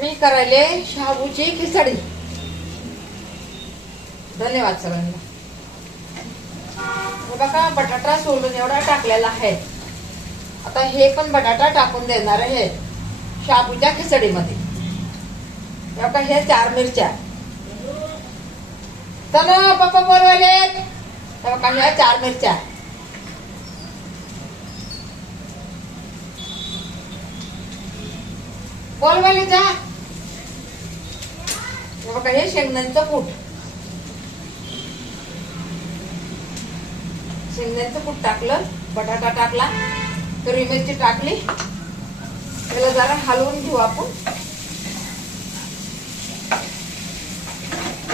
मी करायले शाबूची खिचडी. धन्यवाद सगळ्यांना. बघा बटाटा सोलून एवढा टाकलेला आहे. आता हे पण बटाटा टाकून देणार आहे शाबूच्या खिचडीमध्ये. बघा हे 4 मिरच्या. चलो पप्पा बोलवाले. बघा ह्या 4 मिरच्या. बोलवाले जा. बघा हे शेंगदाण्याचं कूट. शेंगदाण्याचं कूट टाकलं, बटाटा टाकला, हिरवी मिरची टाकली. त्याला जरा हलवून घेऊ आपण.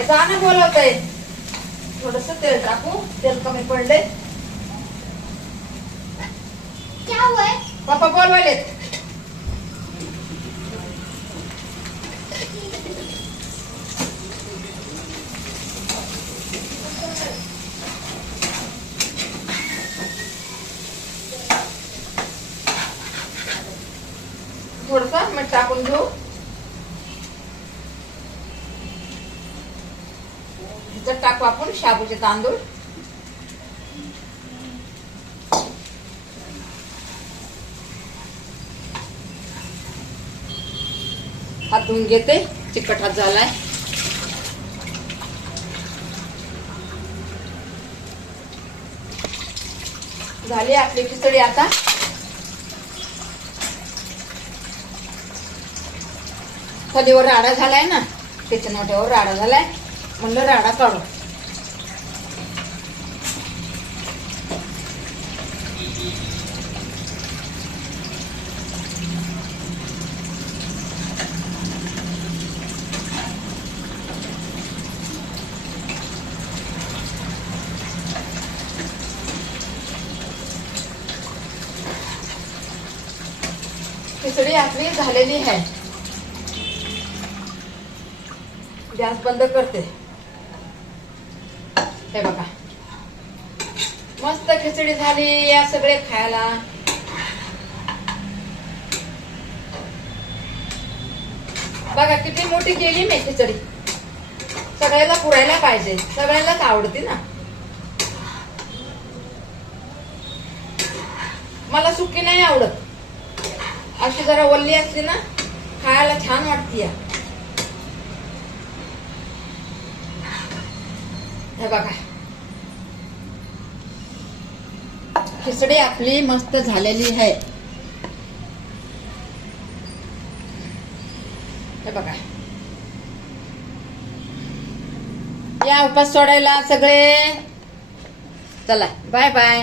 गाणं बोलवत आहे. थोडस तेल टाकू. तेल कमी पडले. पप्पा बोलवाले. थोडस मीठ टाकून घेऊ. ह्याच्यात टाकू आपण शाबूचे तांदूळ. हात धुवून घेते, चिकट हात झालाय. झाली आपली खिचडी. आता खालीवर राडा झालाय ना, किचन वाट्यावर राडा झालाय. म्हणलं राडा काढू. खिचडी आपली झालेली आहे. गॅस बंद करते. हे बघा मस्त खिचडी झाली. या सगळे खायला. बघा किती मोठी केली मी खिचडी. सगळ्याला पुरायला पाहिजे. सगळ्यांनाच आवडते ना. मला सुकी नाही आवडत. अशी जरा वल्ली असली ना खायला छान वाटते. हे बघा खिचडी आपली मस्त झालेली आहे. हे बघा या उपास सोडायला सगळे. चला बाय बाय.